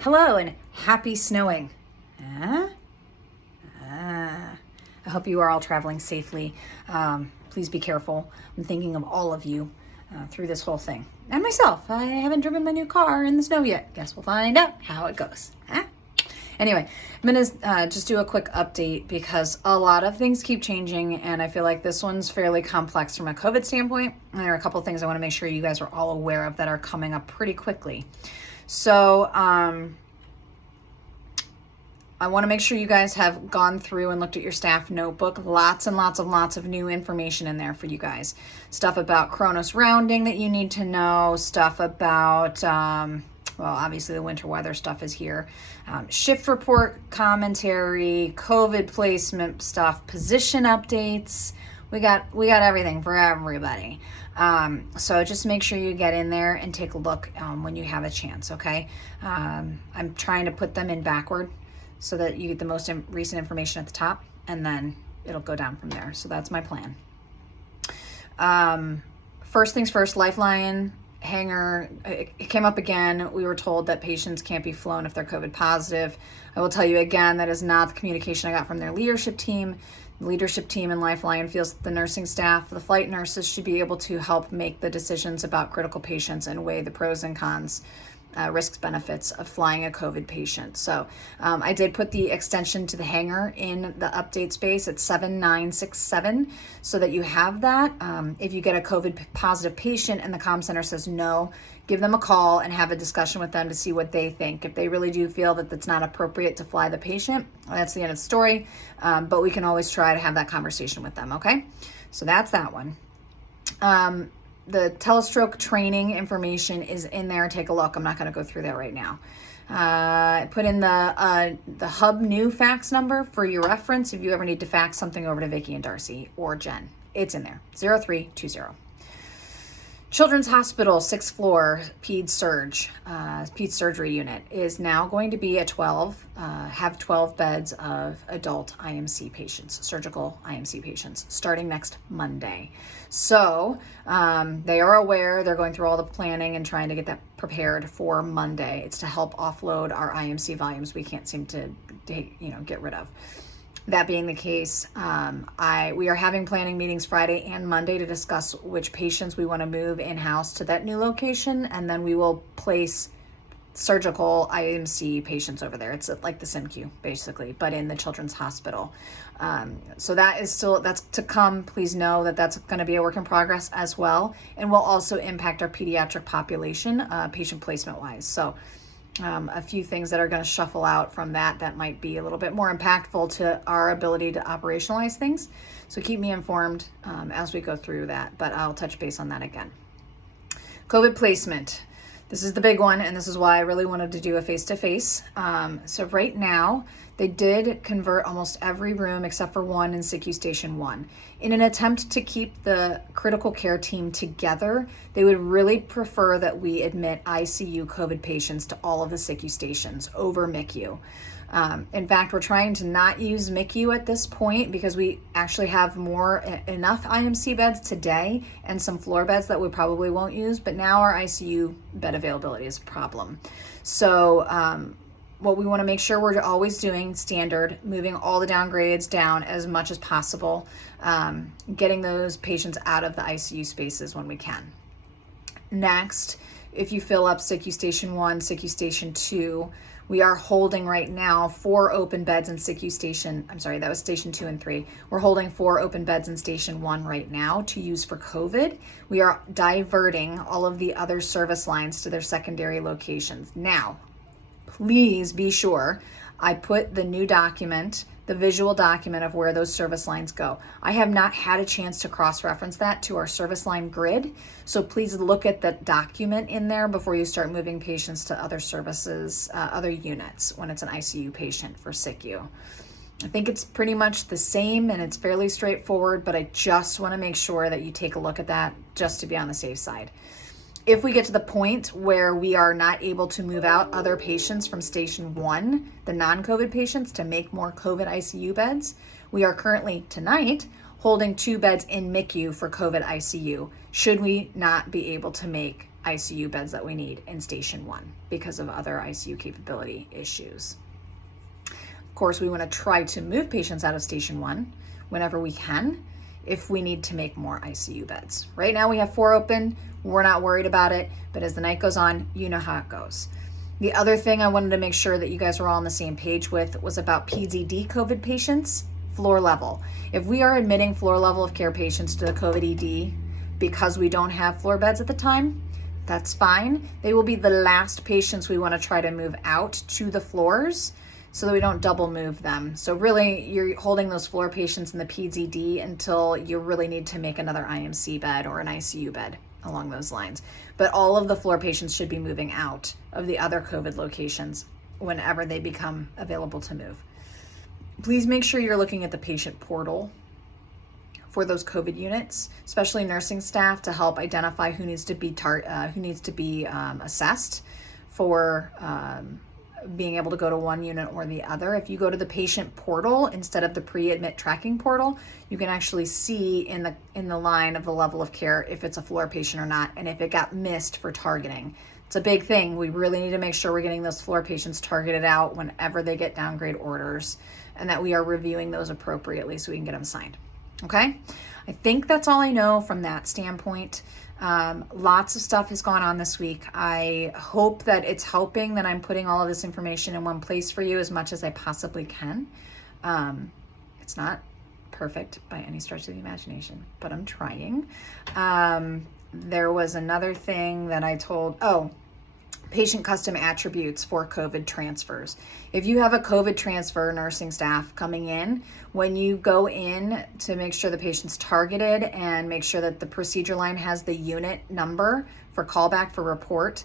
Hello and happy snowing. Huh? I hope you are all traveling safely. Please be careful. I'm thinking of all of you through this whole thing. And myself. I haven't driven my new car in the snow yet. Guess we'll find out how it goes. Huh? Anyway, I'm going to just do a quick update because a lot of things keep changing, and I feel like this one's fairly complex from a COVID standpoint. And there are a couple of things I want to make sure you guys are all aware of that are coming up pretty quickly. So, I want to make sure you guys have gone through and looked at your staff notebook. Lots and lots of new information in there for you guys. Stuff about Kronos rounding that you need to know. Stuff about, well, obviously the winter weather stuff is here. Shift report commentary, COVID placement stuff, position updates. We got everything for everybody. So just make sure you get in there and take a look when you have a chance, okay? I'm trying to put them in backward so that you get the most recent information at the top, and then it'll go down from there. So that's my plan. First things first, Lifeline hanger, it came up again. We were told that patients can't be flown if they're COVID positive. I will tell you again, that is not the communication I got from their leadership team. The leadership team in Lifeline feels that the nursing staff, the flight nurses should be able to help make the decisions about critical patients and weigh the pros and cons, risks, benefits of flying a COVID patient. So I did put the extension to the hangar in the update space at 7967 so that you have that. If you get a COVID positive patient and the comm center says no, give them a call and have a discussion with them to see what they think. If they really do feel that it's not appropriate to fly the patient, that's the end of the story. But we can always try to have that conversation with them, okay? So that's that one. The telestroke training information is in there. Take a look. I'm not going to go through that right now. I put in the hub new fax number for your reference if you ever need to fax something over to Vicki and Darcy or Jen. It's in there, 0320. Children's Hospital, 6th floor, ped surgery unit is now going to be at 12, have 12 beds of adult IMC patients, surgical IMC patients, starting next Monday. So they are aware, they're going through all the planning and trying to get that prepared for Monday. It's to help offload our IMC volumes we can't seem to get rid of. That being the case, we are having planning meetings Friday and Monday to discuss which patients we want to move in-house to that new location, and then we will place surgical IMC patients over there. It's like the SIMQ, basically, but in the Children's Hospital. So that's to come. Please know that that's going to be a work in progress as well, and will also impact our pediatric population, patient placement-wise. So a few things that are going to shuffle out from that might be a little bit more impactful to our ability to operationalize things. So keep me informed as we go through that, but I'll touch base on that again. COVID placement. This is the big one, and this is why I really wanted to do a face-to-face. So right now, they did convert almost every room except for one in SICU Station 1. In an attempt to keep the critical care team together, they would really prefer that we admit ICU COVID patients to all of the SICU stations over MICU. In fact, we're trying to not use MICU at this point because we actually have enough IMC beds today and some floor beds that we probably won't use, but now our ICU bed availability is a problem. So what we want to make sure we're always doing standard, moving all the downgrades down as much as possible, getting those patients out of the ICU spaces when we can. Next, if you fill up SICU Station 1, SICU Station 2, we are holding right now 4 open beds in SICU Station, that was Station 2 and 3. We're holding 4 open beds in Station 1 right now to use for COVID. We are diverting all of the other service lines to their secondary locations. Now, please be sure I put the new document, the visual document of where those service lines go. I have not had a chance to cross-reference that to our service line grid, so please look at the document in there before you start moving patients to other services, other units when it's an ICU patient for SICU. I think it's pretty much the same and it's fairly straightforward, but I just want to make sure that you take a look at that just to be on the safe side. If we get to the point where we are not able to move out other patients from Station 1, the non-COVID patients, to make more COVID ICU beds, we are currently tonight holding 2 beds in MICU for COVID ICU, should we not be able to make ICU beds that we need in Station 1 because of other ICU capability issues. Of course, we want to try to move patients out of Station 1 whenever we can if we need to make more ICU beds. Right now we have 4 open. We're not worried about it, but as the night goes on, you know how it goes. The other thing I wanted to make sure that you guys were all on the same page with was about PZD COVID patients, floor level. If we are admitting floor level of care patients to the COVID ED because we don't have floor beds at the time, that's fine. They will be the last patients we want to try to move out to the floors so that we don't double move them. So really, you're holding those floor patients in the PZD until you really need to make another IMC bed or an ICU bed along those lines. But all of the floor patients should be moving out of the other COVID locations whenever they become available to move. Please make sure you're looking at the patient portal for those COVID units, especially nursing staff, to help identify who needs to be assessed for being able to go to one unit or the other. If you go to the patient portal instead of the pre-admit tracking portal, you can actually see in the line of the level of care if it's a floor patient or not, and if it got missed for targeting. It's a big thing. We really need to make sure we're getting those floor patients targeted out whenever they get downgrade orders, and that we are reviewing those appropriately so we can get them signed. Okay, I think that's all I know from that standpoint. Lots of stuff has gone on this week. I hope that it's helping, that I'm putting all of this information in one place for you as much as I possibly can. It's not perfect by any stretch of the imagination, but I'm trying. There was another thing that I told, patient custom attributes for COVID transfers. If you have a COVID transfer nursing staff coming in, when you go in to make sure the patient's targeted and make sure that the procedure line has the unit number for callback for report,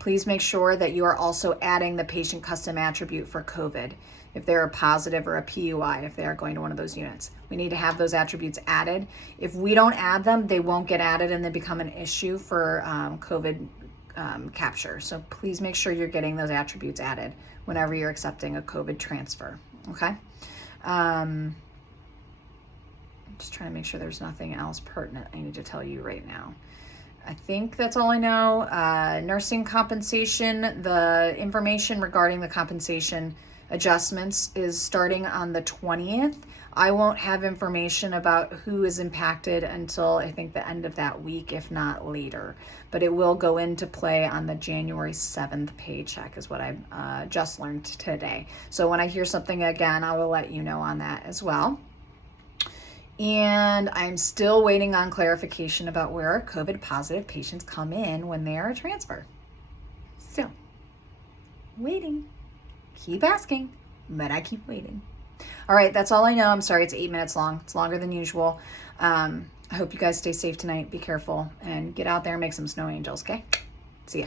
please make sure that you are also adding the patient custom attribute for COVID. If they're a positive or a PUI, if they are going to one of those units, we need to have those attributes added. If we don't add them, they won't get added and they become an issue for COVID capture. So please make sure you're getting those attributes added whenever you're accepting a COVID transfer. Okay. Just trying to make sure there's nothing else pertinent I need to tell you right now. I think that's all I know. Nursing compensation, the information regarding the compensation adjustments is starting on the 20th. I won't have information about who is impacted until I think the end of that week, if not later. But it will go into play on the January 7th paycheck is what I just learned today. So when I hear something again, I will let you know on that as well. And I'm still waiting on clarification about where our COVID positive patients come in when they are a transfer. Still waiting. Keep asking, but I keep waiting. All right, that's all I know. I'm sorry, it's 8 minutes long. It's longer than usual. I hope you guys stay safe tonight. Be careful and get out there and make some snow angels, okay? See ya.